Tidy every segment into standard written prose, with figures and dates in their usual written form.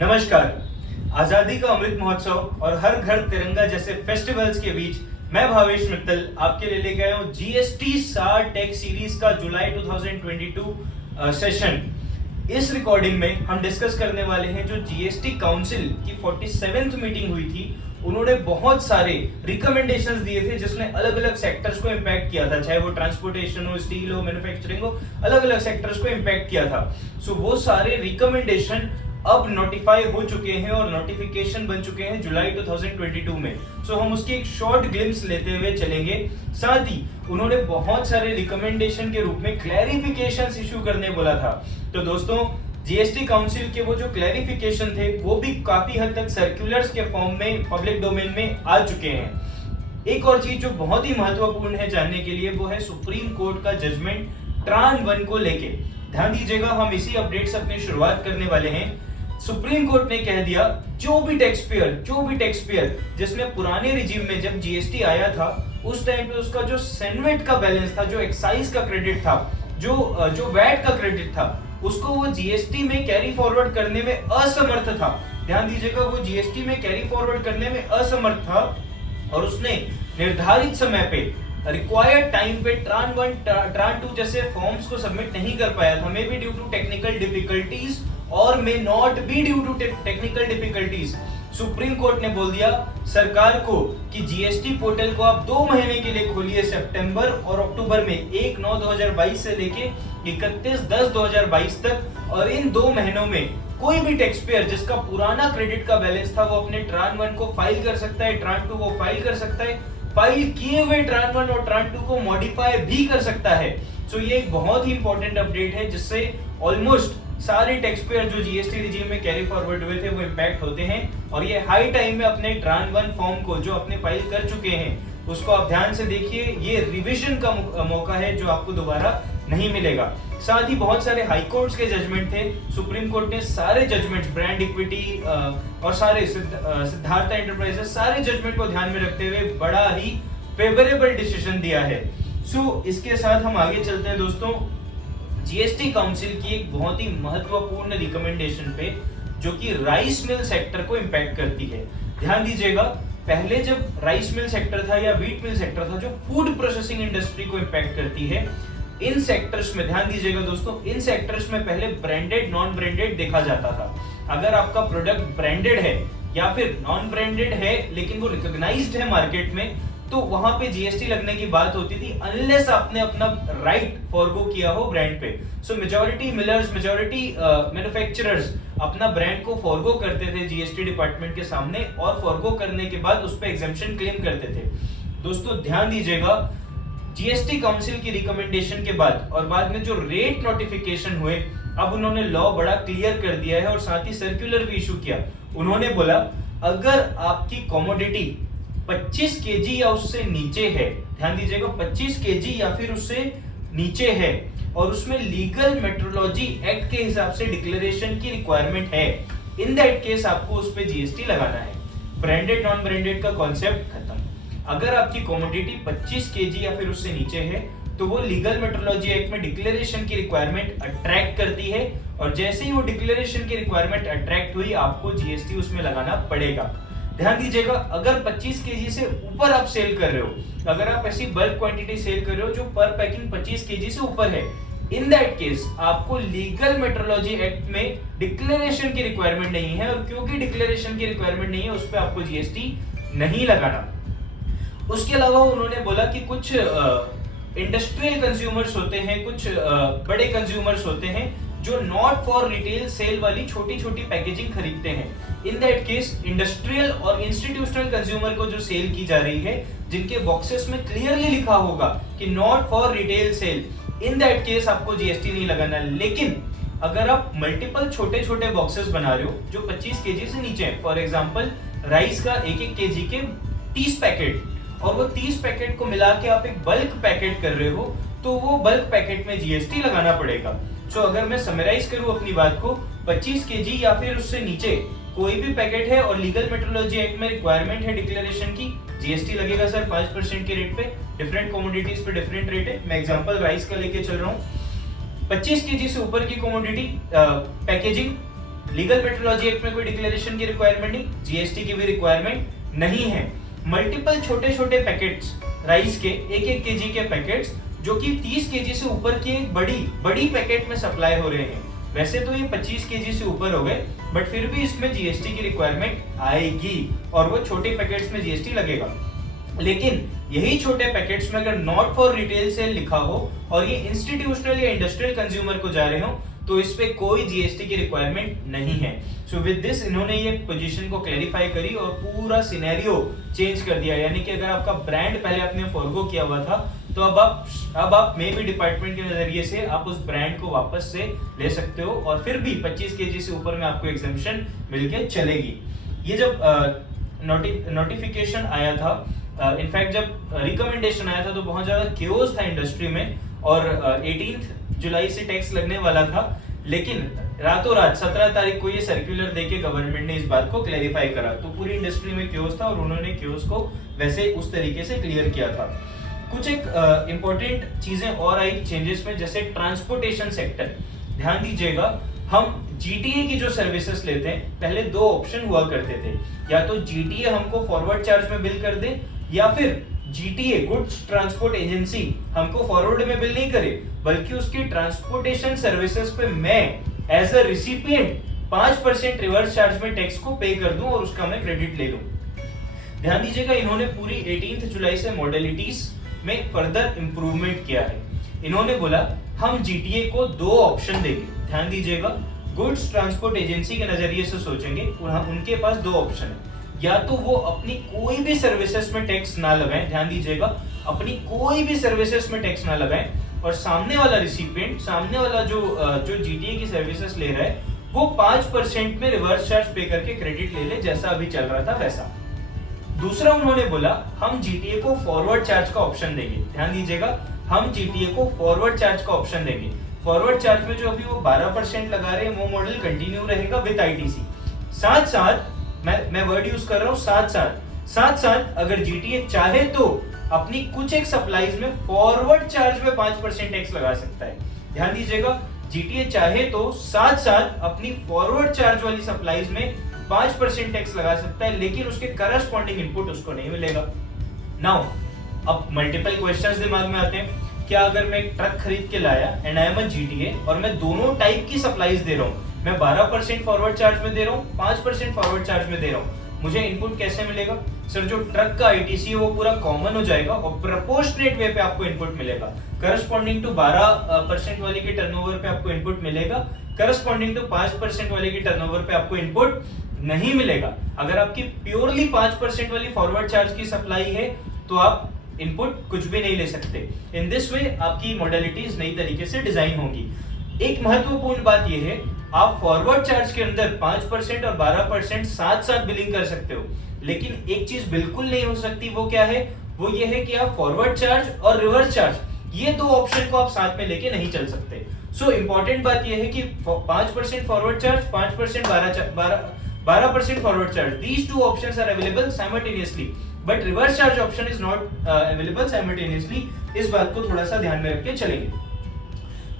नमस्कार। आजादी का अमृत महोत्सव और हर घर तिरंगा जैसे फेस्टिवल्स के बीच मैं भावेश मित्तल आपके लिए लेके आया हूँ जीएसटी सार टेक सीरीज का जुलाई 2022 सेशन। इस रिकॉर्डिंग में हम डिस्कस करने वाले हैं जो जीएसटी काउंसिल की 47th मीटिंग हुई थी। उन्होंने बहुत सारे रिकमेंडेशंस दिए थे जिसने अलग अलग सेक्टर्स को इम्पैक्ट किया था, चाहे वो ट्रांसपोर्टेशन हो, स्टील हो, मैन्युफैक्चरिंग हो, अलग अलग सेक्टर्स को इम्पैक्ट किया था। सो वो सारे रिकमेंडेशन अब नोटिफाई हो चुके हैं और नोटिफिकेशन बन चुके हैं जुलाई 2022 में। सो हम उसकी एक शॉर्ट ग्लिम्स लेते हुए चलेंगे। साथ ही उन्होंने बहुत सारे रिकमेंडेशन के रूप में क्लैरिफिकेशंस इशू करने बोला था। तो दोस्तों, जीएसटी काउंसिल के वो जो क्लैरिफिकेशन थे वो भी काफी हद तक सर्कुलर्स के फॉर्म में पब्लिक डोमेन में आ चुके हैं। एक और चीज जो बहुत ही महत्वपूर्ण है जानने के लिए वो है सुप्रीम कोर्ट का जजमेंट ट्रान 1 को लेके। ध्यान दीजिएगा, हम इसी अपडेट से अपनी शुरुआत करने वाले हैं। सुप्रीम कोर्ट ने कह दिया जो भी टैक्स पेयर जिसने पुराने रिजीम में जब जीएसटी आया था उस टाइम पे उसका जो सेनवेट का बैलेंस था, जो एक्साइज का क्रेडिट था, जो वैट का क्रेडिट था, उसको वो जीएसटी में कैरी फॉरवर्ड करने में असमर्थ था। ध्यान दीजिएगा, वो जीएसटी में कैरी फॉरवर्ड करने में असमर्थ था और उसने निर्धारित समय पे रिक्वायर्ड टाइम पे ट्रान 1 ट्रान 2 जैसे फॉर्म्स को सबमिट नहीं कर पाया था, may be due to technical difficulties और may not be due to technical difficulties. Supreme Court ने बोल दिया सरकार को कि जीएसटी पोर्टल को आप 2 महीने के लिए खोलिए, सितंबर और अक्टूबर में 1/9/2022 से लेके 31/10/2022 तक, और इन 2 महीनों में कोई भी टैक्स पेयर जिसका पुराना क्रेडिट का बैलेंस था वो अपने ट्रान 1 को फाइल कर सकता है, ट्रान 2 को फाइल कर सकता है, फाइल किए हुए ट्रान 1 और ट्रान 2 को मॉडिफाई भी कर सकता है। सो ये एक बहुत ही इंपॉर्टेंट अपडेट है जिससे ऑलमोस्ट सारे टैक्स पेयर जो जीएसटी रिजीम में कैरी फॉरवर्ड हुए थे वो इंपैक्ट होते हैं। और ये हाई टाइम में अपने ट्रान 1 फॉर्म को जो अपने फाइल कर चुके हैं उसको आप ध्यान से देखिए, ये रिवीजन का मौका है जो आपको दोबारा नहीं मिलेगा। साथ ही बहुत सारे हाई कोर्ट्स के जजमेंट थे। सुप्रीम कोर्ट ने सारे जजमेंट्स, ब्रांड इक्विटी और सारे सिद्धार्थ एंटरप्राइजेस, सारे जजमेंट को ध्यान में रखते हुए बड़ा ही फेवरेबल डिसीजन दिया है। सो इसके साथ हम आगे चलते हैं दोस्तों जीएसटी काउंसिल की एक बहुत ही महत्वपूर्ण रिकमेंडेशन पे जो कि राइस मिल सेक्टर को इंपैक्ट करती है। ध्यान दीजिएगा, पहले जब राइस मिल सेक्टर था या व्हीट मिल सेक्टर था जो फूड प्रोसेसिंग इंडस्ट्री को इंपैक्ट करती है, इन सेक्टर्स में ध्यान दीजिएगा दोस्तों, इन सेक्टर्स में पहले ब्रांडेड नॉन ब्रांडेड देखा जाता था। अगर आपका प्रोडक्ट ब्रांडेड है या फिर नॉन ब्रांडेड है लेकिन वो रिकॉग्नाइज्ड है मार्केट में, तो वहां पे जीएसटी लगने की बात होती थी अनलेस आपने अपना राइट फॉरगो किया हो ब्रांड पे। सो मेजॉरिटी मिलर्स, मेजॉरिटी मैन्युफैक्चरर्स अपना ब्रांड को फॉरगो करते थे जीएसटी डिपार्टमेंट के सामने और फॉरगो करने के बाद उस पे एग्जेम्पशन क्लेम करते थे। दोस्तों ध्यान दीजिएगा, जीएसटी काउंसिल की रिकमेंडेशन के बाद और बाद में जो रेट नोटिफिकेशन हुए, अब उन्होंने लॉ बड़ा क्लियर कर दिया है और साथ ही सर्कुलर भी इशू किया। उन्होंने बोला अगर आपकी कमोडिटी 25 केजी या उससे नीचे है, ध्यान दीजिएगा 25 केजी या फिर उससे नीचे है और उसमें लीगल मेट्रोलॉजी एक्ट के हिसाब से डिक्लेरेशन की रिक्वायरमेंट है, इन दैट केस आपको उस पे जीएसटी लगाना है। ब्रांडेड नॉन ब्रांडेड का कॉन्सेप्ट खत्म। अगर आपकी कमोडिटी 25 केजी या फिर उससे नीचे है तो वो लीगल मेट्रोलॉजी एक्ट में डिक्लेरेशन की रिक्वायरमेंट अट्रैक्ट करती है और जैसे ही वो डिक्लेरेशन की रिक्वायरमेंट अट्रैक्ट हुई आपको जीएसटी उसमें लगाना पड़ेगा। ध्यान दीजिएगा, अगर 25 केजी से ऊपर आप सेल कर रहे हो, अगर आप ऐसी बल्क क्वांटिटी सेल कर रहे हो जो पर पैकिंग 25 केजी से ऊपर है, इन दैट केस आपको लीगल मेट्रोलॉजी एक्ट में डिक्लेरेशन की रिक्वायरमेंट नहीं है और क्योंकि डिक्लेरेशन की रिक्वायरमेंट नहीं है उस पर आपको जीएसटी नहीं लगाना। उसके अलावा उन्होंने बोला कि कुछ इंडस्ट्रियल कंज्यूमर्स होते हैं, कुछ बड़े कंज्यूमर्स होते हैं जो नॉट फॉर रिटेल सेल वाली छोटी छोटी पैकेजिंग खरीदते हैं। इन दैट केस इंडस्ट्रियल और इंस्टीट्यूशनल कंज्यूमर को जो सेल की जा रही है, जिनके बॉक्सेस में क्लियरली लिखा होगा कि not for retail sale, in that case आपको जीएसटी नहीं लगाना। लेकिन अगर आप मल्टीपल छोटे छोटे बॉक्सेस बना रहे हो जो 25 केजी से नीचे हैं, फॉर एग्जांपल राइस का 1-1 केजी के 30 पैकेट, और वो 30 पैकेट को मिला के आप एक बल्क पैकेट कर रहे हो, तो वो बल्क पैकेट में जीएसटी लगाना पड़ेगा। सो अगर मैं समराइज करूं अपनी बात को, 25 केजी या फिर उससे नीचे कोई भी पैकेट है और लीगल मेट्रोलॉजी एक्ट में रिक्वायरमेंट है डिक्लेरेशन की, जीएसटी लगेगा सर 5% के रेट पे। डिफरेंट कमोडिटीज पे डिफरेंट रेट है। मैं एग्जांपल राइस का लेके चल रहा हूँ। 25 केजी से ऊपर की commodity packaging legal metrology act में कोई डिक्लेरेशन की रिक्वायरमेंट नहीं, जीएसटी की भी रिक्वायरमेंट नहीं है। मल्टीपल छोटे छोटे पैकेट्स राइस के 1-1 केजी के पैकेट्स जो कि 30 केजी से ऊपर की एक बड़ी पैकेट में सप्लाई हो रहे हैं। वैसे तो ये 25 केजी से ऊपर हो गए, बट फिर भी इसमें जीएसटी की रिक्वायरमेंट आएगी और वो छोटे पैकेट्स में जीएसटी लगेगा। लेकिन यही छोटे पैकेट्स में अगर नॉट फॉर रिटेल सेल लिखा हो और ये इंस्टीट्यूशनल या इंडस्ट्रियल कंज्यूमर को जा रहे हो तो इस पे कोई जीएसटी की रिक्वायरमेंट नहीं है। सो विद दिस इन्होंने ये पोजीशन को क्लैरिफाई करी और पूरा सिनेरियो चेंज कर दिया। यानी कि अगर आपका ब्रांड पहले आपने फॉरगो किया हुआ था तो अब आप मे बी डिपार्टमेंट के नजरिए से आप उस ब्रांड को वापस से ले सकते हो और फिर भी 25 केजी से ऊपर में आपको एग्जेम्पशन मिलके चलेगी। ये जब नोटिफिकेशन आया था, इनफैक्ट जब रिकमेंडेशन आया था तो बहुत ज्यादा क्योस था इंडस्ट्री में और 18 जुलाई से टैक्स लगने वाला था, लेकिन रातों रात 17 तारीख को ये सर्कुलर देके गवर्नमेंट ने इस बात को क्लैरिफाई करा। तो पूरी इंडस्ट्री में क्योस था और उन्होंने क्योस को वैसे उस तरीके से क्लियर किया था। कुछ एक इंपॉर्टेंट चीजें और आई चेंजेस में, जैसे ट्रांसपोर्टेशन सेक्टर। ध्यान दीजिएगा, हम जीटीए की जो सर्विसेज लेते हैं पहले 2 ऑप्शन हुआ करते थे, या तो जीटीए हमको फॉरवर्ड चार्ज में बिल कर दे या फिर जीटीए गुड्स ट्रांसपोर्ट एजेंसी हमको फॉरवर्ड में बिल नहीं करे बल्कि उसकी ट्रांसपोर्टेशन सर्विसेज पे मैं as a recipient 5% reverse charge में टैक्स को पे कर दूं और उसका मैं क्रेडिट ले लूं। ध्यान दीजिएगा, इन्होंने पूरी 18 जुलाई से मॉडलिटीज में फर्दर इंप्रूवमेंट किया है। इन्होंने बोला हम जीटीए को 2 ऑप्शन देंगे। ध्यान दीजिएगा, गुड्स ट्रांसपोर्ट एजेंसी के नजरिए से सोचेंगे, उनके पास 2 ऑप्शन है। या तो वो अपनी कोई भी सर्विसेज में टैक्स ना लगाएं, ध्यान दीजिएगा, अपनी कोई भी सर्विसेज में टैक्स ना लगाएं और सामने वाला रिसिपिएंट, सामने वाला जो जीटीए की सर्विसेज ले रहा है वो 5% में रिवर्स चार्ज पे करके क्रेडिट ले ले, जैसा अभी चल रहा था वैसा। दूसरा उन्होंने बोला हम जीटीए को फॉरवर्ड चार्ज का ऑप्शन देंगे। ध्यान दीजिएगा, हम जीटीए को फॉरवर्ड चार्ज का ऑप्शन देंगे। फॉरवर्ड चार्ज में जो अभी वो 12% लगा रहे हैं वो मॉडल कंटिन्यू रहेगा विद आईटीसी। साथ साथ मैं वर्ड यूज कर रहा हूं, साथ साथ अगर जीटीए चाहे तो अपनी कुछ एक सप्लाईज में फॉरवर्ड चार्ज में 5% टैक्स लगा सकता है। ध्यान दीजिएगा, जीटीए चाहे तो साथ साथ अपनी फॉरवर्ड चार्ज वाली सप्लाईज में 5% टैक्स लगा सकता है, लेकिन उसके करस्पॉन्डिंग इनपुट उसको नहीं मिलेगा। नाउ अब मल्टीपल क्वेश्चंस दिमाग में आते हैं। क्या अगर मैं एक ट्रक खरीद के लाया and I am a GTA और मैं दोनों टाइप की सप्लाईज दे रहा हूं, मैं 12% फॉरवर्ड चार्ज में दे रहा हूं, 5% फॉरवर्ड चार्ज में दे रहा हूं, मुझे इनपुट कैसे मिलेगा? सर, जो ट्रक का आईटीसी है वो पूरा कॉमन हो जाएगा और प्रोपोर्शनेट वे पे आपको इनपुट मिलेगा। करस्पॉन्डिंग टू 12% वाले के टर्नओवर पे आपको इनपुट मिलेगा, करस्पॉन्डिंग टू 5% वाले के टर्नओवर पे आपको इनपुट नहीं मिलेगा। अगर आपकी प्योरली 5% वाली फॉरवर्ड चार्ज की सप्लाई है तो आप इनपुट कुछ भी नहीं ले सकते। इन दिस वे आपकी मॉडलिटीज नई तरीके से डिजाइन होगी। एक महत्वपूर्ण बात यह है, आप फॉरवर्ड चार्ज के अंदर 5% और 12% साथ साथ बिलिंग कर सकते हो, लेकिन एक चीज बिल्कुल नहीं हो सकती, वो क्या है? वो ये है कि आप फॉरवर्ड चार्ज और रिवर्स चार्ज ये 2 ऑप्शन को आप साथ में लेके नहीं चल सकते। सो इंपॉर्टेंट बात यह है कि 5% forward charge, 5% 12% forward charge, these 2 options are available simultaneously, but reverse charge option is not available simultaneously। इस बात को थोड़ा सा ध्यान में रख के चलेंगे।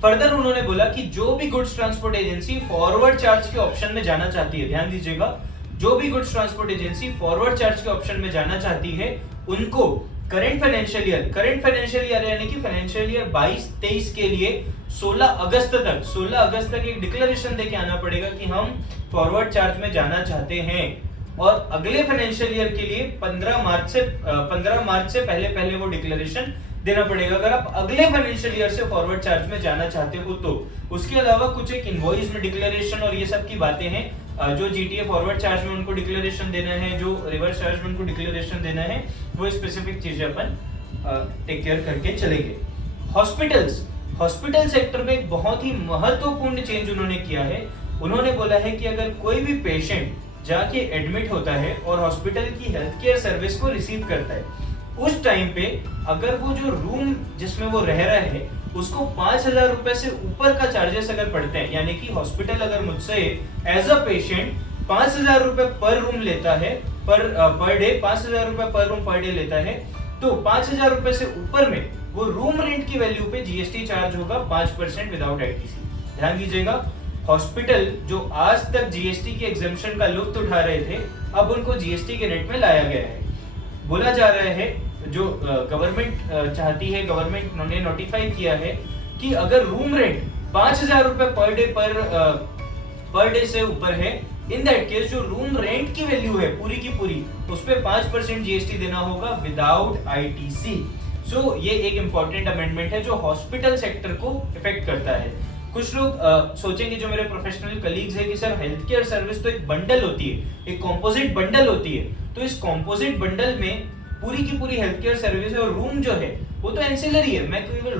फर्दर उन्होंने बोला कि जो भी goods transport agency forward charge के ऑप्शन में जाना चाहती है, ध्यान दीजिएगा, जो भी goods transport agency forward charge के ऑप्शन में जाना चाहती है उनको करंट फाइनेंशियल ईयर यानी कि फाइनेंशियल ईयर 22-23 के लिए 16 अगस्त तक एक डिक्लेरेशन देके आना पड़ेगा कि हम फॉरवर्ड चार्ज में जाना चाहते हैं, और अगले फाइनेंशियल ईयर के लिए 15 मार्च से पहले वो डिक्लेरेशन देना पड़ेगा अगर आप अगले फाइनेंशियल ईयर से फॉरवर्ड चार्ज में जाना चाहते हो तो। उसके अलावा कुछ एक इनवॉइस में डिक्लेरेशन और ये सब की बातें हैं, जो जीटीए फॉरवर्ड चार्ज में उनको डिक्लेरेशन देना है, जो रिवर्स चार्ज में उनको डिक्लेरेशन देना है, वो स्पेसिफिक चीजें अपन टेक केयर करके चलेंगे। हॉस्पिटल सेक्टर में एक बहुत ही महत्वपूर्ण चेंज उन्होंने किया है। उन्होंने बोला है कि अगर कोई भी पेशेंट जाके एडमिट होता है और हॉस्पिटल की हेल्थ केयर सर्विस को रिसीव करता है, उस टाइम पे अगर वो जो रूम जिसमें वो रह रहा है उसको 5,000 रुपए से ऊपर का चार्जेस अगर पड़ते हैं, यानी कि हॉस्पिटल अगर मुझसे एज अ पेशेंट 5,000 रुपए पर रूम लेता है, पर डे 5,000 रुपए पर रूम पर डे लेता है, तो 5,000 रुपए से ऊपर में वो रूम रेंट की वैल्यू पे जीएसटी चार्ज होगा 5% विदाउट आईटीसी। ध्यान दीजिएगा, हॉस्पिटल जो आज तक जीएसटी के एग्जेम्पशन का लुत्फ उठा रहे थे, अब उनको जीएसटी के नेट में लाया गया है। बोला जा रहा है, जो गवर्नमेंट चाहती है, गवर्नमेंट ने नोटिफाई किया है कि अगर रूम रेंट 5,000 रुपए पर डे से ऊपर है, इन दैट केस जो रूम रेंट की वैल्यू है पूरी की पूरी, उस पे 5% जीएसटी देना होगा विदाउट आईटीसी। सो ये एक इंपॉर्टेंट अमेंडमेंट है जो हॉस्पिटल सेक्टर को इफेक्ट करता है। कुछ लोग सोचेंगे, जो मेरे प्रोफेशनल कलीग्स है, कि सर हेल्थ केयर सर्विस तो एक बंडल होती है, एक कॉम्पोजिट बंडल होती है, तो इस कॉम्पोजिट बंडल में पूरी की पूरी हेल्थ केयर सर्विस है और रूम जो है वो तो एंसिलरी है, मैं केवल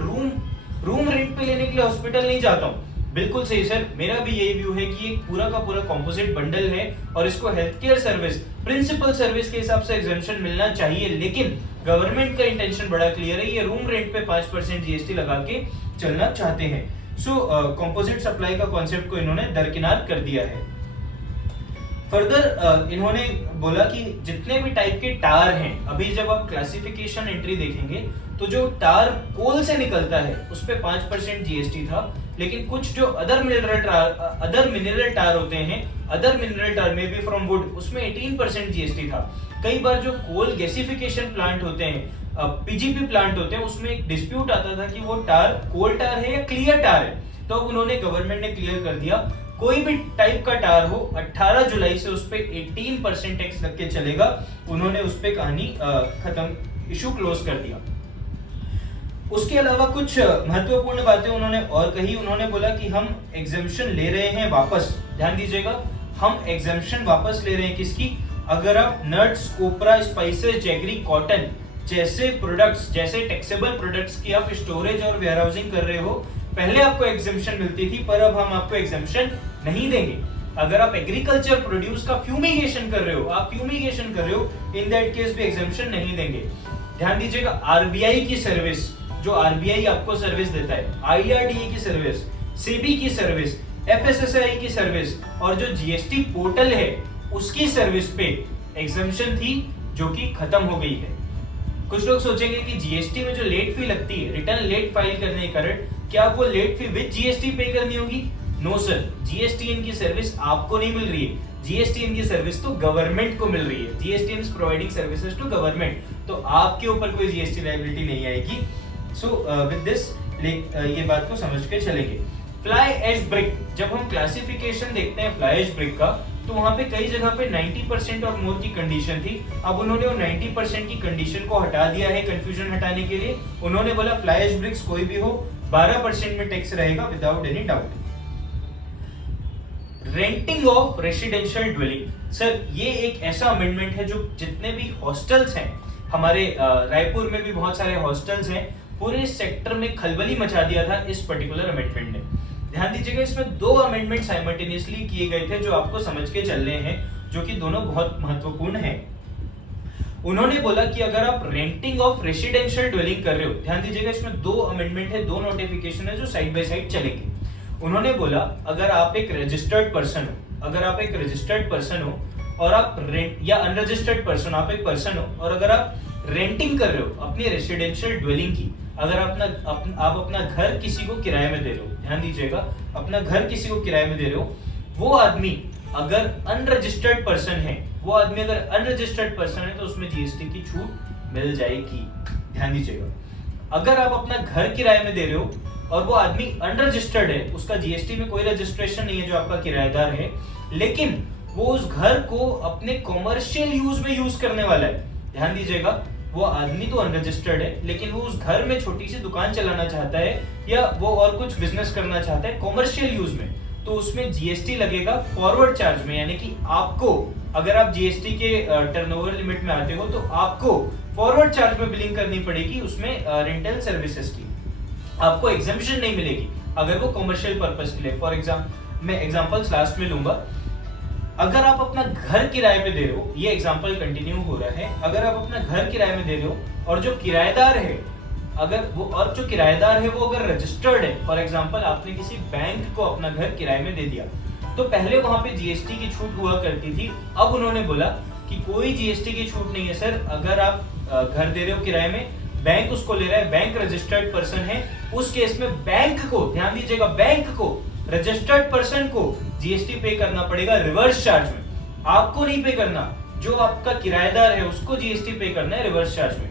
रूम रेंट पे लेने के लिए हॉस्पिटल नहीं जाता हूँ। बिल्कुल सही सर, मेरा भी यही व्यू है कि एक पूरा का पूरा कॉम्पोजिट बंडल है और इसको health care service principal service के हिसाब से एग्जेम्पशन मिलना चाहिए। लेकिन गवर्नमेंट का इंटेंशन बड़ा क्लियर है, ये रूम रेंट पे 5% जीएसटी लगा के चलना चाहते हैं। सो कंपोजिट सप्लाई का कॉन्सेप्ट को इन्होंने दरकिनार कर दिया है। फर्दर इन्होंने बोला कि जितने भी टाइप के टार हैं, अभी जब आप क्लासिफिकेशन एंट्री देखेंगे तो जो टार कोल से निकलता है उस पे 5% जीएसटी था, लेकिन कुछ जो अदर मिनरल टार होते हैं, अदर मिनरल टार में भी फ्रॉम वुड, उसमें 18% जीएसटी था। कई बार जो कोल गैसिफिकेशन प्लांट होते हैं, पीजीपी प्लांट होते हैं, उसमें एक डिस्प्यूट आता था कि वो टार कोल टार है या क्लियर टार है। तो अब उन्होंने, गवर्नमेंट ने क्लियर कर दिया, कोई भी टाइप का टार हो, 18 जुलाई से उस पे 18% टैक्स लग के चलेगा। उन्होंने उस पे कहानी खत्म, इशू क्लोज कर दिया। उसके अलावा कुछ महत्वपूर्ण बातें उन्होंने और कही। उन्होंने बोला कि हम एग्जेम्पशन ले रहे हैं वापस, ध्यान दीजिएगा, हम एग्जेम्पशन वापस ले रहे हैं किसकी? अगर आप नट्स, कोपरा, स्पाइसेस, जैगरी, कॉटन जैसे प्रोडक्ट्स, जैसे टैक्सेबल प्रोडक्ट्स की आप स्टोरेज और वेयरहाउसिंग कर रहे हो, पहले आपको एग्जेम्पशन मिलती थी, पर अब हम आपको एग्जेम्पशन नहीं देंगे। अगर आप एग्रीकल्चर प्रोड्यूस का फ्यूमिगेशन कर रहे हो, इन दैट केस भी एग्जेम्पशन नहीं देंगे। ध्यान दीजिएगा, आरबीआई की सर्विस, जो आरबीआई आपको सर्विस देता है, आईआरडीए की सर्विस, सेबी की सर्विस, एफएसएसआई की सर्विस और जो जीएसटी पोर्टल है उसकी सर्विस पे एग्जेम्पशन थी, जो कि खत्म हो गई है। कुछ लोग सोचेंगे कि जीएसटी में जो लेट फी लगती है, रिटर्न लेट फाइल करने के कारण, क्या वो लेट फी विद जीएसटी पे करनी होगी? नो सर, जीएसटीएन की सर्विस आपको नहीं मिल रही है, जीएसटीएन की सर्विस तो गवर्नमेंट को मिल रही है। GSTN is providing services to government, तो आपके ऊपर कोई जीएसटी लायबिलिटी नहीं आएगी। सो विद दिस ये बात को समझ के चलेंगे। फ्लाई एश ब्रिक, जब हम क्लासिफिकेशन देखते हैं फ्लाई एश ब्रिक का, तो वहां पे कई जगह पे 90% और मोर की कंडीशन थी। अब उन्होंने वो 90% की कंडीशन को हटा दिया है, कंफ्यूजन हटाने के लिए। उन्होंने बोला फ्लाई एश ब्रिक्स कोई भी हो, 12% में टैक्स रहेगा without any doubt. Renting of residential dwelling, sir ये एक ऐसा अमेंडमेंट है जो जितने भी हॉस्टल्स हैं, हमारे रायपुर में भी बहुत सारे हॉस्टल्स हैं, पूरे सेक्टर में खलबली मचा दिया था इस पर्टिकुलर अमेंडमेंट ने। ध्यान दीजिएगा, इसमें दो अमेंडमेंट साइमल्टेनियसली किए गए थे जो आपको समझ के चलने हैं, जो कि दोनों बहुत महत्वपूर्ण हैं। उन्होंने बोला कि अगर आप रेंटिंग ऑफ रेसिडेंशियल ड्वेलिंग कर रहे हो, ध्यान दीजिएगा इसमें दो अमेंडमेंट है, दो नोटिफिकेशन है जो साइड बाय साइड चलेंगे। उन्होंने बोला अगर आप एक रजिस्टर्ड पर्सन हो, और आप रेंट या अनरजिस्टर्ड पर्सन, आप एक पर्सन हो और अगर आप रेंटिंग कर रहे हो अपनी रेसिडेंशियल ड्वेलिंग की, अगर आप अपना घर किसी को किराए में दे रहे हो, ध्यान दीजिएगा, अपना घर किसी को किराए में दे रहे हो, वो आदमी अगर अनरजिस्टर्ड पर्सन है, तो उसमें जीएसटी की छूट मिल जाएगी। ध्यान दीजिएगा, अगर आप अपना घर किराए में दे रहे हो और वो आदमी अनरजिस्टर्ड है, उसका जीएसटी में कोई रजिस्ट्रेशन नहीं है, जो आपका किराएदार है, लेकिन वो उस घर को अपने कॉमर्शियल यूज में यूज करने वाला है। ध्यान दीजिएगा, वो आदमी तो अनरजिस्टर्ड है, लेकिन वो उस घर में छोटी सी दुकान चलाना चाहता है या वो और कुछ बिजनेस करना चाहता है कॉमर्शियल यूज में, तो उसमें जीएसटी लगेगा फॉरवर्ड चार्ज में। यानी कि आपको, अगर आप जीएसटी के टर्नओवर लिमिट में आते हो, तो आपको फॉरवर्ड चार्ज में बिलिंग करनी पड़ेगी उसमें रेंटल सर्विसेज की, आपको एग्जेम्पशन नहीं मिलेगी अगर वो कॉमर्शियल पर्पस के लिए। फॉर एग्जाम्पल, मैं एग्जाम्पल्स लास्ट में लूंगा। अगर आप अपना घर किराए में दे रहे हो, ये एग्जांपल कंटिन्यू हो रहा है, अगर आप अपना घर किराए में दे रहे हो और जो किराएदार है, वो अगर रजिस्टर्ड है, फॉर एग्जांपल आपने किसी बैंक को अपना घर किराए में दे दिया, तो पहले वहां पे जीएसटी की छूट हुआ करती थी। अब उन्होंने बोला कि कोई जीएसटी की छूट नहीं है सर, अगर आप घर दे रहे हो किराए में, बैंक उसको ले रहा है, बैंक रजिस्टर्ड पर्सन है, उस केस में बैंक को, ध्यान दीजिएगा, बैंक को रजिस्टर्ड पर्सन को जीएसटी पे करना पड़ेगा रिवर्स चार्ज में, आपको नहीं पे करना, जो आपका किराएदार है उसको जीएसटी पे करना है रिवर्स चार्ज में।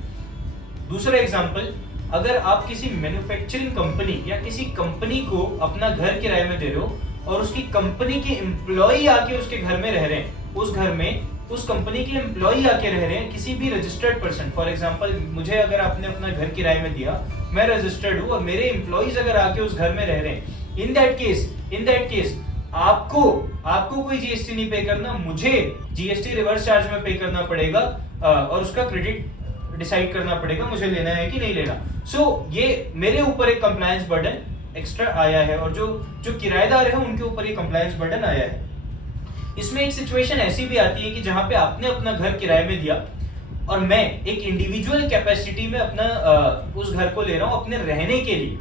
दूसरा एग्जांपल, अगर आप किसी मैन्युफैक्चरिंग कंपनी या किसी कंपनी को अपना घर किराए में दे रहे हो और उसकी कंपनी के एम्प्लॉय आके उसके घर में रह रहे हैं, उस घर में उस कंपनी के एम्प्लॉय आके रह रहे हैं, किसी भी रजिस्टर्ड पर्सन, फॉर एग्जांपल मुझे अगर आपने अपना घर किराए में दिया, मैं रजिस्टर्ड हूं और मेरे एम्प्लॉइज अगर आके उस घर में रह रहे हैं, इन दैट केस आपको कोई जीएसटी नहीं पे करना, मुझे जीएसटी रिवर्स चार्ज में पे करना पड़ेगा और उसका क्रेडिट डिसाइड करना पड़ेगा मुझे लेना है कि नहीं लेना। सो ये मेरे ऊपर एक कंप्लायंस बर्डन एक्स्ट्रा आया है और जो किराएदार है उनके ऊपर ये कंप्लायंस बर्डन आया है। इसमें एक सिचुएशन ऐसी भी आती है कि जहां पे आपने अपना घर किराए में दिया और मैं एक इंडिविजुअल कैपेसिटी में अपना उस घर को ले रहा हूं अपने रहने के लिए,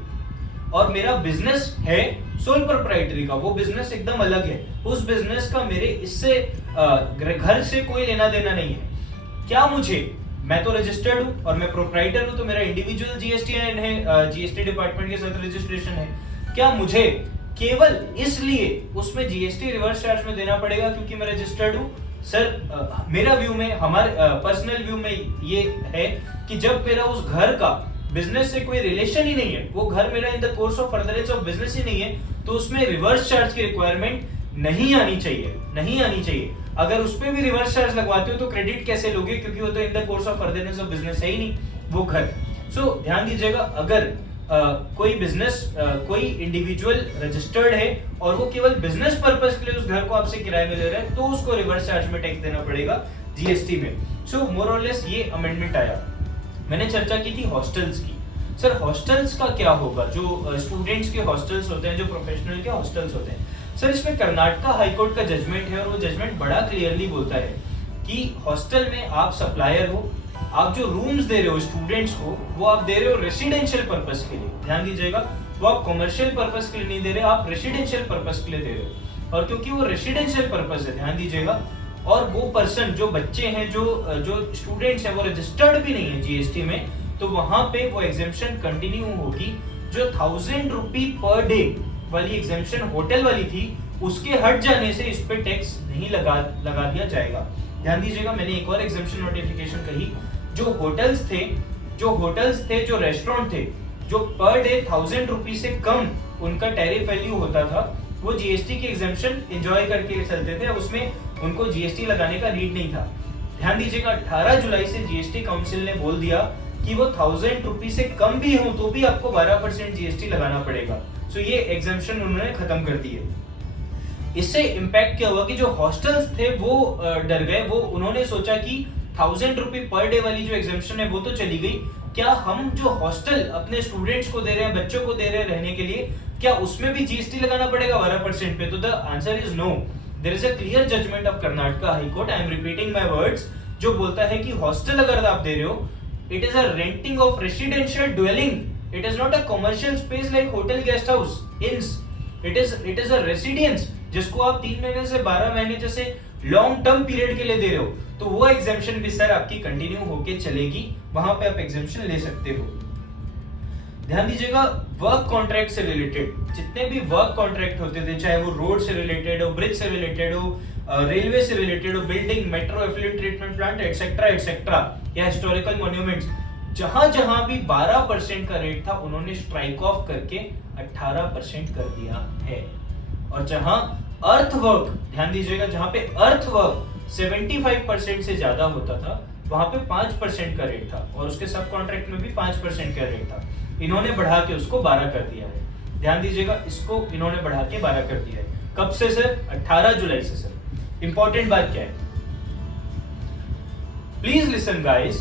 और मेरा बिजनेस है सोल प्रोप्राइटरी का, वो बिजनेस एकदम अलग है, उस बिजनेस का मेरे इससे घर से कोई लेना देना नहीं है। क्या मैं तो रजिस्टर्ड हूं और मैं प्रोप्राइटर हूं, तो मेरा इंडिविजुअल जीएसटीएन है, जीएसटी डिपार्टमेंट के साथ रजिस्ट्रेशन है, क्या मुझे केवल इसलिए उसमें जीएसटी रिवर्स चार्ज में देना पड़ेगा क्योंकि मैं रजिस्टर्ड हूं? सर मेरा व्यू में, हमारे पर्सनल व्यू में ये है कि जब मेरा उस घर का बिजनेस से कोई रिलेशन ही नहीं है, वो घर मेरा in the course of furtherance of business ही नहीं है, तो उसमें रिवर्स चार्ज की रिक्वायरमेंट नहीं आनी चाहिए। अगर उस पे भी रिवर्स चार्ज लगवाते हो तो क्रेडिट कैसे लोगे, क्योंकि वो तो इन the course of furtherance of business है ही नहीं वो घर। सो ध्यान दीजिएगा, अगर कोई बिजनेस, कोई इंडिविजुअल रजिस्टर्ड है और वो केवल बिजनेस पर्पस के लिए उस घर को आपसे किराए में ले रहा है, तो उसको रिवर्स चार्ज में टैक्स देना पड़ेगा जीएसटी में। सो मोर और लेस ये अमेंडमेंट आया। मैंने चर्चा की थी हॉस्टल्स की। सर हॉस्टल्स का क्या होगा, जो स्टूडेंट्स के हॉस्टल्स होते हैं, जो प्रोफेशनल के हॉस्टल्स होते हैं। सर इसमें कर्नाटका हाईकोर्ट का जजमेंट है और वो जजमेंट बड़ा क्लियरली बोलता है कि हॉस्टल में आप सप्लायर हो, आप जो रूम्स दे रहे हो स्टूडेंट्स को, वो आप दे रहे हो रेसिडेंशियल पर्पस के लिए। ध्यान दीजिएगा, वो आप कमर्शियल पर्पस के लिए नहीं दे रहे, आप रेसिडेंशियल पर्पस के लिए दे रहे हो। और क्योंकि वो रेसिडेंशियल पर्पस है, ध्यान दीजिएगा, और वो पर्सन, जो बच्चे हैं, जो स्टूडेंट्स हैं, वो रजिस्टर्ड भी नहीं है जीएसटी में, तो वहां पे वो एग्जेम्पशन कंटिन्यू होगी। जो 1000 रुपी पर डे वाली एग्जेम्पशन होटल वाली थी, उसके हट जाने से इस पे टैक्स नहीं लगा दिया जाएगा। ध्यान दीजिएगा, मैंने एक और एग्जेम्पशन नोटिफिकेशन कही, जो होटल्स थे, जो रेस्टोरेंट थे, जो पर डे 1000 रुपी से कम उनका टैरिफ वैल्यू होता था, वो जीएसटी की एग्जेम्पशन एंजॉय करके चलते थे, उसमें उनको जीएसटी लगाने का नीड नहीं था। ध्यान दीजिएगा, 18 जुलाई से जीएसटी काउंसिल ने बोल दिया कि वो 1000 रुपी से कम भी हो तो भी आपको 12% जीएसटी लगाना पड़ेगा। सो ये एग्जेम्पशन उन्होंने खत्म कर दी है। इससे इंपैक्ट क्या हुआ कि जो हॉस्टल्स थे वो डर गए, वो उन्होंने सोचा कि 1000 रुपी पर डे वाली जो एग्जेम्पशन है वो तो चली गई, क्या हम जो हॉस्टल अपने स्टूडेंट्स को दे रहे हैं, बच्चों को दे रहे हैं रहने के लिए, क्या उसमें भी जीएसटी लगाना पड़ेगा 12% पे? तो the answer is no. There is a clear judgment of Karnataka high court, I am repeating my words, जो बोलता है कि हॉस्टल अगर आप दे रहे हो, it is a renting of residential dwelling, it is not a commercial space like hotel, guest house, इंस, it is a residence जिसको आप 3 महीने से 12 महीने जैसे लॉन्ग टर्म पीरियड के लिए दे रहे हो, तो वो एग्जेम्पशन भी सर आपकी कंटिन्यू होके चलेगी, वहां पे आप एग्जेम्पशन ले सकते हो। ध्यान दीजिएगा, वर्क कॉन्ट्रैक्ट से रिलेटेड जितने भी वर्क कॉन्ट्रैक्ट होते थे, चाहे वो रोड से रिलेटेड हो, ब्रिज से रिलेटेड हो, रेलवे से रिलेटेड हो, building, metro, effluent treatment plant etcetera या हिस्टोरिकल मॉन्यूमेंट्स, जहां जहां भी 12% का रेट था उन्होंने स्ट्राइक ऑफ करके 18% कर दिया है। और जहां अर्थवर्क, ध्यान दीजिएगा, जहां पे अर्थवर्क 75% से ज्यादा होता था वहां पे 5% का रेट था और उसके सब कॉन्ट्रैक्ट में भी 5% का रेट था, इन्होंने बढ़ा के उसको 12 कर दिया है। ध्यान दीजिएगा, इसको इन्होंने बढ़ा के 12 कर दिया है। कब से सर? 18 जुलाई से सर। इंपॉर्टेंट बात क्या है, please listen guys,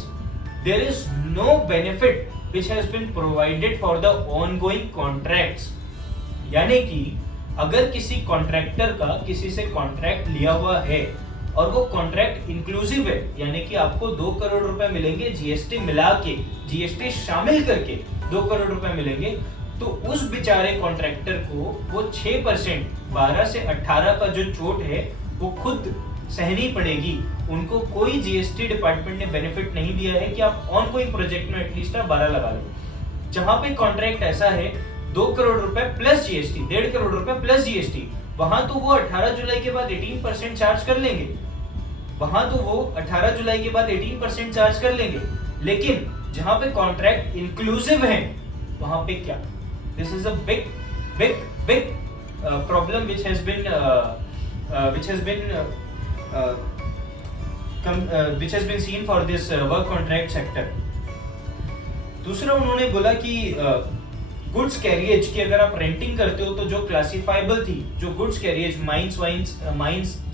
there is no benefit which has been provided for the ongoing contracts. यानी कि अगर किसी कॉन्ट्रैक्टर का किसी से कॉन्ट्रैक्ट लिया हुआ है और वो कॉन्ट्रैक्ट इंक्लूसिव है, यानी कि आपको 2 करोड़ रुपए मिलेंगे जीएसटी मिला के, जीएसटी शामिल करके 2 करोड़ रुपए मिलेंगे, तो उस बेचारे कॉन्ट्रैक्टर को वो 6% 12 से 18 का जो चोट है वो खुद सहनी पड़ेगी। उनको कोई जीएसटी डिपार्टमेंट ने बेनिफिट नहीं दिया है कि आप ऑन कोई प्रोजेक्ट में एटलीस्ट आप 12 लगा लो। जहां पे कॉन्ट्रैक्ट ऐसा है 2 करोड़ रुपए प्लस जीएसटी, 1.5 करोड़ रुपए प्लस जीएसटी, वहां तो वो 18 जुलाई के बाद 18% चार्ज कर लेंगे, वहां तो वो 18 जुलाई के बाद 18% चार्ज कर लेंगे, लेकिन जहां पे कॉन्ट्रैक्ट इंक्लूसिव है वहां पे क्या? This is a big big big problem which has been seen for this work contract sector. दूसरा उन्होंने बोला कि गुड्स कैरियज की अगर आप रेंटिंग करते हो तो जो क्लासिफाइबल थी, जो गुड्स कैरियज माइंस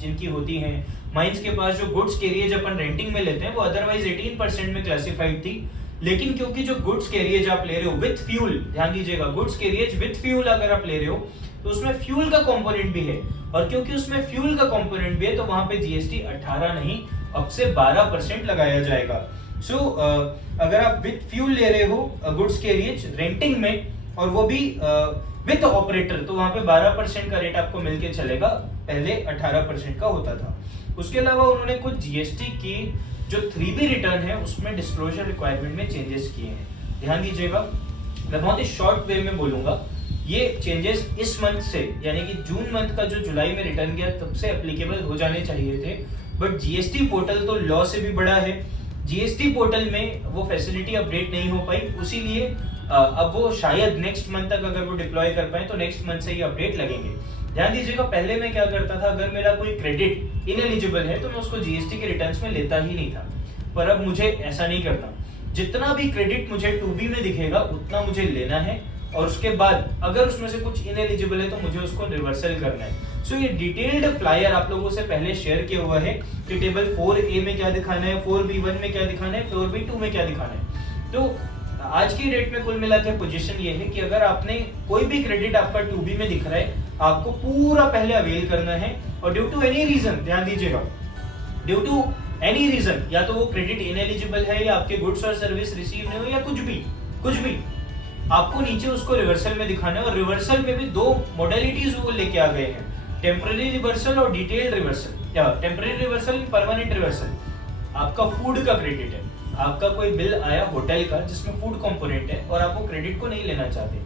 जिनकी होती हैं, माइंस के पास जो गुड्स कैरियज अपन रेंटिंग में लेते हैं वो अदरवाइज 18% में क्लासिफाइड थी, लेकिन क्योंकि जो गुड्स कैरियज आप ले रहे हो विथ फ्यूल, ध्यान दीजिएगा, गुड्स कैरियज विथ फ्यूल अगर आप ले रहे हो तो उसमें फ्यूल का कंपोनेंट भी है, और क्योंकि उसमें फ्यूल का कंपोनेंट भी है तो वहां पे जीएसटी 18 नहीं अब से 12% लगाया जाएगा। सो अगर आप विथ फ्यूल ले रहे हो गुड्स कैरियज रेंटिंग में और वो भी विथ ऑपरेटर, तो वहां पे 12% का रेट आपको मिलके चलेगा, पहले 18% का होता था। उसके अलावा उन्होंने कुछ जीएसटी की जो 3B रिटर्न है उसमें डिस्क्लोजर रिक्वायरमेंट में चेंजेस किए हैं। ध्यान दीजिएगा, मैं बहुत ही शॉर्ट वे में बोलूंगा, ये चेंजेस इस मंथ से यानी कि जून मंथ का जो जुलाई में रिटर्न गया तब से एप्लीकेबल हो जाने चाहिए थे, बट जीएसटी पोर्टल तो लॉ से भी बड़ा है, जीएसटी पोर्टल में वो फैसिलिटी अपडेट नहीं हो पाई, उसीलिए अब वो शायद नेक्स्ट मंथ तक अगर वो डिप्लॉय कर पाए तो नेक्स्ट मंथ से ये अपडेट लगेंगे। ध्यान दीजिएगा, पहले मैं क्या करता था, अगर मेरा कोई क्रेडिट इनएलिजिबल है तो मैं उसको जीएसटी के रिटर्न्स में लेता ही नहीं था, पर अब मुझे ऐसा नहीं करना, जितना भी क्रेडिट मुझे 2B में दिखेगा उतना मुझे लेना है, और उसके बाद अगर उसमें से कुछ इनएलिजिबल है तो मुझे उसको रिवर्सल करना है। सो ये डिटेल्ड फ्लायर आप लोगों से पहले शेयर किया हुआ है कि टेबल 4A में क्या दिखाना है, 4B1 में क्या दिखाना है, 4B2 में क्या दिखाना है। तो आज की डेट में कुल मिला के पोजीशन ये है कि अगर आपने कोई भी क्रेडिट आपका 2B में दिख रहा है, आपको पूरा पहले अवेल करना है, और ड्यू टू एनी रीजन, ध्यान दीजिएगा, ड्यू टू एनी रीजन, या तो वो क्रेडिट इनएलिजिबल है या आपके गुड्स और सर्विस रिसीव नहीं हो या कुछ भी आपको नीचे उसको रिवर्सल में दिखाना है। और रिवर्सल में भी 2 मोडेलिटीज वो लेके आ गए हैं, टेम्पररी रिवर्सल और डिटेल्ड रिवर्सल, या टेम्पररी रिवर्सल, परमानेंट रिवर्सल। आपका फूड का क्रेडिट है, आपका कोई बिल आया होटल का जिसमें फूड कंपोनेंट है और आप वो क्रेडिट को नहीं लेना चाहते,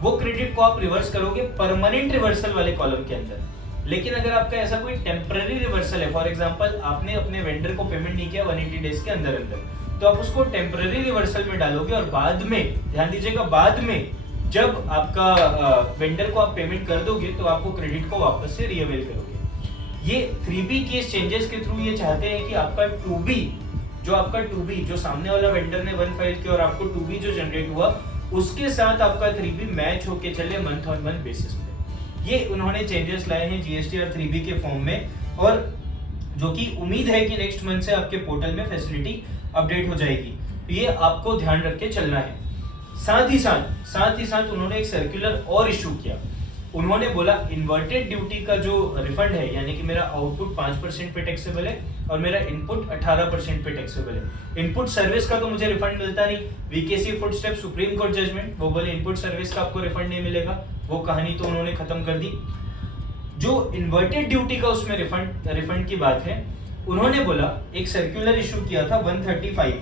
वो क्रेडिट को आप रिवर्स करोगे परमानेंट रिवर्सल वाले कॉलम के अंदर। लेकिन अगर आपका ऐसा कोई टेम्पररी रिवर्सल है, फॉर एग्जांपल आपने अपने वेंडर को पेमेंट नहीं किया 180 डेज के अंदर तो आप उसको टेम्पररी रिवर्सल में डालोगे, और बाद में, ध्यान दीजिएगा, बाद में जब आपका वेंडर को आप पेमेंट कर दोगे तो आप वो क्रेडिट को वापस से रीअवेल करोगे। ये 3B के चेंजेस के थ्रू ये चाहते हैं कि आपका 2B जो सामने वाला वेंडर ने 1 फाइल किया और आपको 2B जो जनरेट हुआ उसके साथ आपका 3B मैच होके चले मंथ ऑन मंथ बेसिस पे। ये उन्होंने चेंजेस लाए हैं जीएसटी और 3B के फॉर्म में, और जो कि उम्मीद है कि नेक्स्ट मंथ से आपके पोर्टल में फैसिलिटी अपडेट हो जाएगी। तो ये आपको ध्यान रख के चलना है। साथ ही साथ उन्होंने एक सर्कुलर और इशू किया। उन्होंने बोला इन्वर्टेड ड्यूटी का जो रिफंड है, यानी कि मेरा आउटपुट 5% पे टैक्सेबल है और मेरा इनपुट 18% पे टैक्सेबल है। इनपुट सर्विस का तो मुझे रिफंड मिलता नहीं, VKC footstep supreme court judgment, वो बोले इनपुट सर्विस का आपको रिफंड नहीं मिलेगा, वो कहानी तो उन्होंने खत्म कर दी। जो इन्वर्टेड ड्यूटी का उसमें रिफंड की बात है, उन्होंने बोला एक सर्कुलर इशू किया था 135।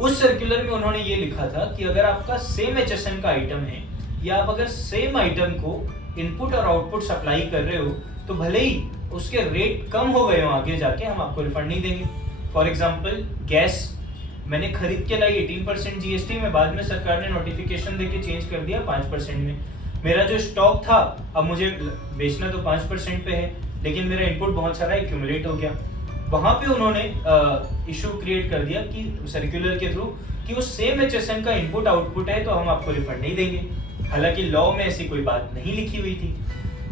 उस सर्कुलर में उन्होंने ये लिखा था कि अगर आपका सेम एचएसएन का आइटम है या आप अगर सेम आइटम को इनपुट और आउटपुट सप्लाई कर रहे हो तो भले ही उसके रेट कम हो गए हो आगे जाके, हम आपको रिफंड नहीं देंगे। फॉर एग्जांपल गैस मैंने खरीद के लाई 18% जीएसटी में, बाद में सरकार ने नोटिफिकेशन देके चेंज कर दिया 5% में। मेरा जो स्टॉक था अब मुझे बेचना तो 5% पे है, लेकिन मेरा इनपुट बहुत सारा एक्यूमुलेट हो गया। वहां पे उन्होंने इशू क्रिएट कर दिया कि सर्कुलर के थ्रू कि वो सेम एचएसएन का इनपुट आउटपुट है तो हम आपको रिफंड नहीं देंगे। हालांकि लॉ में ऐसी कोई बात नहीं लिखी हुई थी।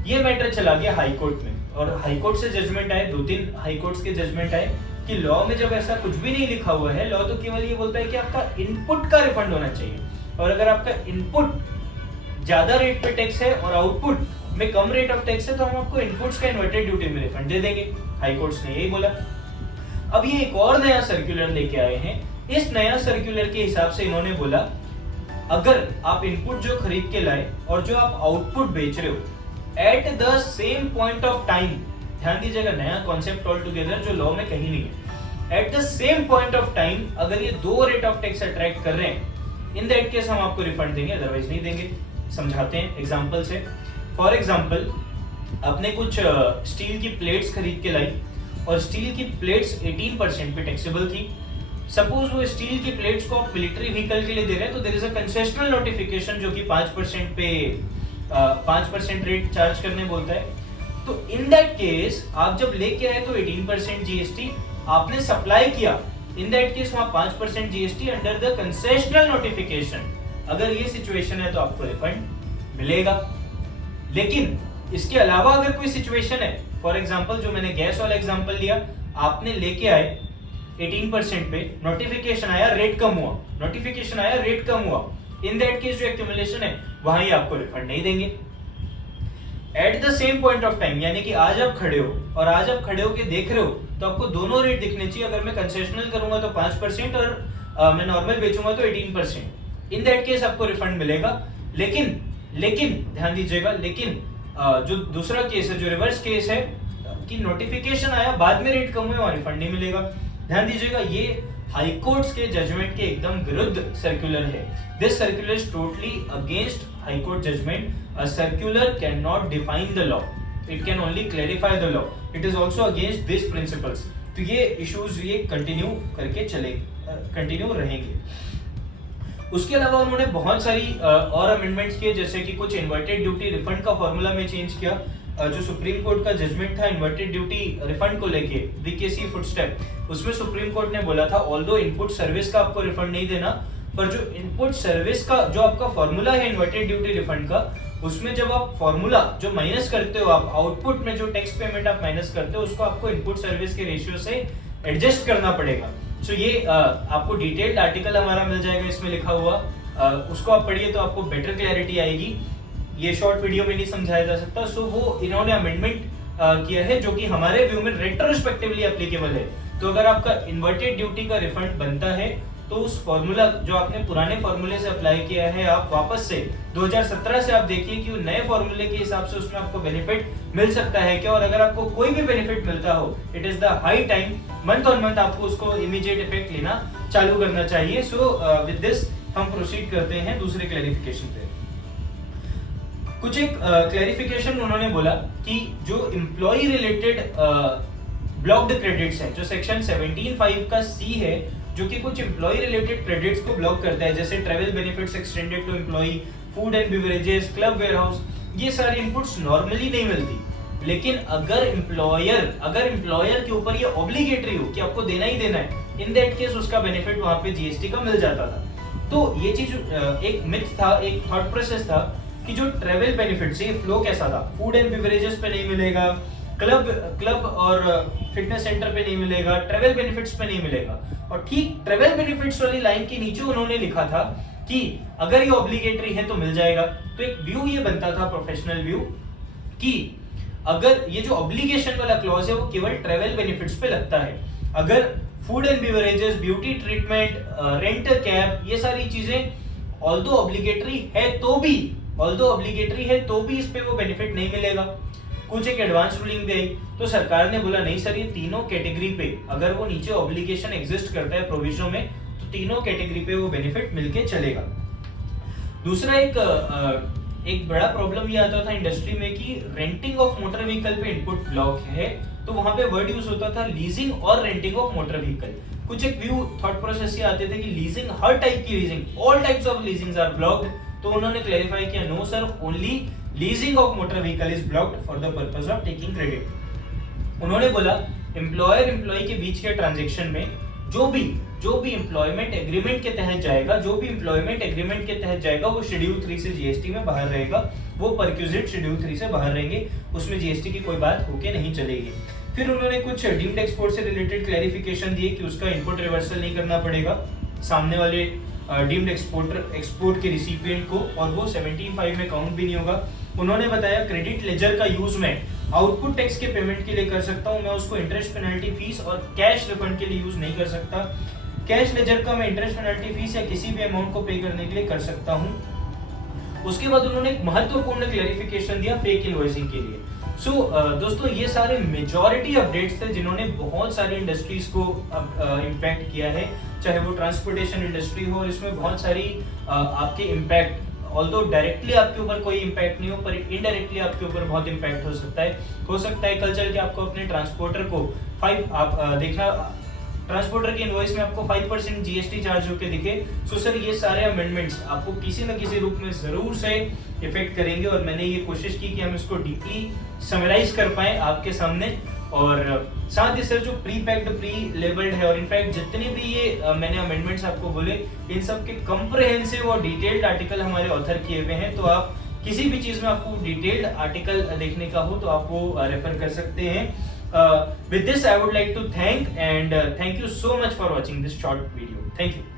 ये मैटर चला गया हाई कोर्ट में, और हाई कोर्ट से जजमेंट आए, 2-3 हाई कोर्ट्स के जजमेंट आए कि लॉ में जब ऐसा कुछ भी नहीं लिखा हुआ है, लॉ तो केवल ये बोलता है कि आपका इनपुट का रिफंड होना चाहिए, और अगर आपका इनपुट ज्यादा रेट पे टैक्स है और आउटपुट में कम रेट ऑफ टैक्स है तो हम आपको इनपुट्स का इन्वर्टेड ड्यूटी में रिफंड दे देंगे। हाई कोर्ट्स ने यही बोला। अब ये एक और नया सर्कुलर लेके आए हैं। इस नया सर्कुलर के हिसाब से इन्होंने बोला अगर आप इनपुट जो खरीद के लाए और जो आप आउटपुट बेच रहे हो at the same point of time, ध्यान दीजिएगा, नया कॉन्सेप्ट ऑल टुगेदर जो लॉ में कहीं नहीं है। At the same point of time अगर ये 2 रेट ऑफ टैक्स अट्रैक्ट कर रहे हैं, इन दैट केस हम आपको रिफंड देंगे, अदरवाइज नहीं देंगे। समझाते हैं एग्जांपल से। फॉर एग्जांपल, आपने कुछ स्टील की प्लेट्स खरीद के लाई और स्टील की प्लेट्स 18% पे टैक्सेबल थी। सपोज वो स्टील की प्लेट्स को आप मिलिट्री व्हीकल के लिए दे रहे हैं, तो there is a concessional notification जो कि 5% पे 5% रेट चार्ज करने बोलता है। तो इन दैट केस आप जब लेके आए तो 18% जीएसटी आपने सप्लाई किया, इन दैट केस वहां 5% GST under the concessional notification. अगर ये सिचुएशन है तो आपको रिफंड मिलेगा। लेकिन इसके अलावा अगर कोई सिचुएशन है, फॉर एग्जांपल जो मैंने गैस वाला एग्जांपल लिया, आपने लेके आए 18% पे, नोटिफिकेशन आया रेट कम हुआ, नोटिफिकेशन आया रेट कम हुआ, इन दैट केस जो एक्यूमुलेशन है वहां ही आपको रिफंड नहीं देंगे। At the same point of time, यानी कि आज आप खड़े हो और आज आप खड़े होके देख रहे हो, तो आपको दोनों रेट दिखने चाहिए। अगर मैं कंसेशनल करूंगा तो 5% और मैं नॉर्मल बेचूंगा तो 18%। इन दैट केस आपको रिफंड मिलेगा। लेकिन ध्यान दीजिएगा, लेकिन जो दूसरा केस है, जो रिवर्स केस है कि नोटिफिकेशन आया बाद में रेट कम हुआ, वहां रिफंड नहीं मिलेगा। ध्यान दीजिएगा, ये हाई कोर्ट्स के जजमेंट के एकदम विरुद्ध सर्कुलर है। This circular is totally against high court judgment. A circular can not define the law, it can only clarify the law. It is also against this principles. तो ये issues ये continue रहेंगे। उसके अलावा उन्होंने बहुत सारी और अमेंडमेंट्स किए, जैसे कि कुछ इन्वर्टेड ड्यूटी रिफंड का फॉर्मूला में चेंज किया। जो सुप्रीम कोर्ट का जजमेंट था इन्वर्टेड ड्यूटी रिफंड को लेके, वीकेसी फुटस्टेप, उसमें सुप्रीम कोर्ट ने बोला था ऑल्दो इनपुट सर्विस का आपको रिफंड नहीं देना, पर जो इनपुट सर्विस का जो आपका फॉर्मूला है इन्वर्टेड ड्यूटी रिफंड का, उसमें जब आप फॉर्मूला जो माइनस करते हो, आप आउटपुट में जो टैक्स पेमेंट आप माइनस करते हो, उसको आपको इनपुट सर्विस के रेशियो से एडजस्ट करना पड़ेगा। सो ये आपको डिटेल्ड आर्टिकल हमारा मिल जाएगा इसमें लिखा हुआ, उसको आप पढ़िए तो आपको बेटर क्लैरिटी आएगी। ये शॉर्ट वीडियो में नहीं समझाया जा सकता। सो वो इन्होंने अमेंडमेंट किया है जो कि हमारे व्यू में रेट्रोस्पेक्टिवली एप्लीकेबल है। तो अगर आपका इन्वर्टेड ड्यूटी का रिफंड बनता है तो उस फॉर्मूला जो आपने पुराने फॉर्मूले से अप्लाई किया है, आप वापस से 2017 से आप देखिए कि नए फॉर्मूले के हिसाब से उसमें आपको बेनिफिट मिल सकता है क्या। और अगर आपको कोई भी बेनिफिट मिलता हो, it is the high time, month on month आपको उसको इमीडिएट इफेक्ट लेना चालू करना चाहिए। सो विद दिस हम प्रोसीड करते हैं दूसरे क्लैरिफिकेशन पे। कुछ एक क्लैरिफिकेशन उन्होंने बोला कि जो एम्प्लॉय रिलेटेड ब्लॉक्ड क्रेडिट्स हैं, जो सेक्शन 17(5) का सी है, जो कि कुछ एम्प्लॉय रिलेटेड क्रेडिट्स को ब्लॉक करता है, जैसे travel benefits extended to employ, food and beverages, club warehouse, ये सारी इनपुट्स नॉर्मली नहीं मिलती। लेकिन अगर एम्प्लॉयर के ऊपर ये ऑब्लिगेटरी हो कि आपको देना ही देना है, इन दैट केस उसका बेनिफिट वहां पे जीएसटी का मिल जाता था। तो ये चीज एक मिथ था, एक थॉट प्रोसेस था कि जो ट्रैवल बेनिफिट्स, ये फ्लो कैसा था, फूड एंड बिवरेजेस पे नहीं मिलेगा, क्लब और फिटनेस सेंटर पे नहीं मिलेगा, ट्रैवल बेनिफिट्स पे नहीं मिलेगा। और ठीक ट्रैवल बेनिफिट्स वाली लाइन के नीचे उन्होंने लिखा था कि अगर ये ऑब्लिगेटरी है तो मिल जाएगा। तो एक व्यू ये बनता था, प्रोफेशनल व्यू, कि अगर ये जो ऑब्लिगेशन वाला क्लॉज है वो केवल ट्रैवल बेनिफिट्स पे लगता है। अगर food and beverages, beauty treatment, rent cab, ये सारी चीजें ऑल्दो ऑब्लिगेटरी है तो भी इस पे वो बेनिफिट नहीं मिलेगा। कुछ एक एडवांस रूलिंग भी आई, तो सरकार ने बोला नहीं सर, ये तीनों कैटेगरी पे अगर वो नीचे ऑब्लिगेशन एग्जिस्ट करता है प्रोविजनों में, तो तीनों कैटेगरी पे वो बेनिफिट मिलके चलेगा। दूसरा एक बड़ा प्रॉब्लम ये आता था इंडस्ट्री में कि रेंटिंग ऑफ मोटर व्हीकल पे इनपुट ब्लॉक है, तो वहां पे वर्ड यूज होता था लीजिंग और रेंटिंग ऑफ मोटर व्हीकल। कुछ एक व्यू थॉट प्रोसेस ये आते थे कि लीजिंग, हर टाइप की leasing, all types of leasings are blocked. तो उन्होंने क्लैरिफाई किया, no sir, only leasing of motor vehicle is blocked for the purpose of taking credit. उन्होंने बोला एम्प्लॉयर एम्प्लॉय के बीच के ट्रांजैक्शन में जो भी एम्प्लॉयमेंट एग्रीमेंट के तहत जाएगा, वो शेड्यूल 3 से जीएसटी में बाहर रहेगा, वो परक्यूजिट शेड्यूल 3 से बाहर रहेंगे, उसमें जीएसटी की कोई बात होके नहीं चलेगी। फिर उन्होंने कुछ डीम्ड एक्सपोर्ट से रिलेटेड क्लैरिफिकेशन दिए कि उसका इनपुट रिवर्सल नहीं करना पड़ेगा सामने वाले डीम्ड एक्सपोर्ट के रिसिपिएंट को, और वो 17(5) में काउंट भी नहीं होगा। उन्होंने बताया क्रेडिट लेजर का यूज मैं आउटपुट टैक्स के पेमेंट के लिए कर सकता हूं, मैं उसको इंटरेस्ट पेनल्टी फीस और कैश रिफंड के लिए यूज नहीं कर सकता। कैश लेजर का मैं इंटरेस्ट पेनल्टी फीस या किसी भी अमाउंट को पे करने के लिए कर सकता हूं। उसके बाद उन्होंने एक महत्वपूर्ण क्लैरिफिकेशन दिया फेक इनवॉइसिंग के लिए। सो दोस्तों ये सारे मेजॉरिटी अपडेट्स थे जिन्होंने बहुत सारी इंडस्ट्रीज को इम्पैक्ट किया है, चाहे वो ट्रांसपोर्टेशन इंडस्ट्री हो, इसमें बहुत सारी आपके इम्पैक्ट, ऑल्दो डायरेक्टली आपके ऊपर कोई इम्पैक्ट नहीं हो पर इनडायरेक्टली आपके ऊपर बहुत इम्पैक्ट हो सकता है कल चल के आपको अपने ट्रांसपोर्टर को देखना ट्रांसपोर्टर की इनवॉइस में आपको 5% जीएसटी चार्ज होकर दिखे। सो सर ये सारे अमेंडमेंट्स आपको किसी न किसी रूप में जरूर से इफेक्ट करेंगे और मैंने ये कोशिश की कि हम इसको डीपली समराइज कर पाए आपके सामने। और साथ ही सर जो प्री पैक्ड, प्री लेबल्ड है और इनफैक्ट जितने भी ये मैंने अमेंडमेंट्स आपको बोले, इन सब के कंप्रहेंसिव और डिटेल्ड आर्टिकल हमारे ऑथर किए हुए हैं। तो आप किसी भी चीज में आपको डिटेल्ड आर्टिकल देखने का हो तो आप वो रेफर कर सकते हैं। With this, I would like to thank you so much for watching this short video. Thank you.